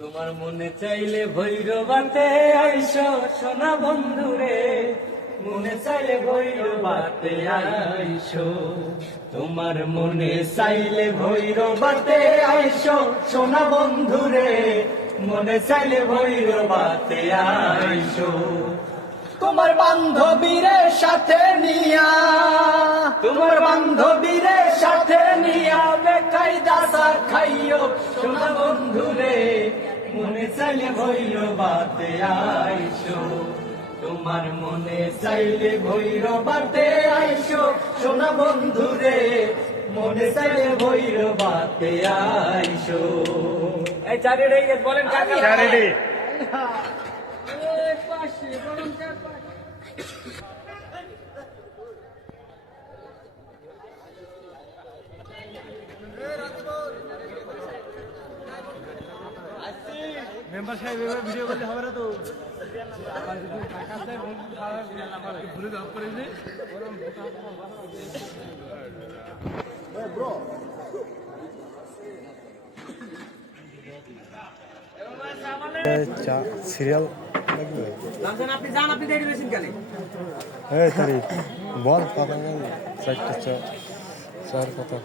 তোমার মনে চাইলে ভৈরবাতে আইসো সোনা বন্ধুরে, মনে চাইলে ভৈরবাতে আইসো। তোমার মনে চাইলে ভৈরবাতে আইসো সোনা বন্ধুরে, মনে চাইলে ভৈরবাতে আইসো। তোমার বান্ধবীরে সাথে নিয়া, তোমার বান্ধবীরে সাথে নিয়া বেকায়দা সার খাইও সোনা বন্ধুরে, মনে চাইলে ভৈরবাতে আইসো। তোমার মনে চাইলে ভৈরবাতে আইসো সোনা বন্ধুরে, মনে চাইলে ভৈরবাতে আইসো। এই চারিডি বলেন কাকা, চারিডি মেম্বার সাহেব এবার ভিডিও করলে হবে না তো, ভুলে জব করে সিরিয়াল আপনি যান, আপনি দেরি বেশি কেন? বল কথা বল, চারটা চার কথা।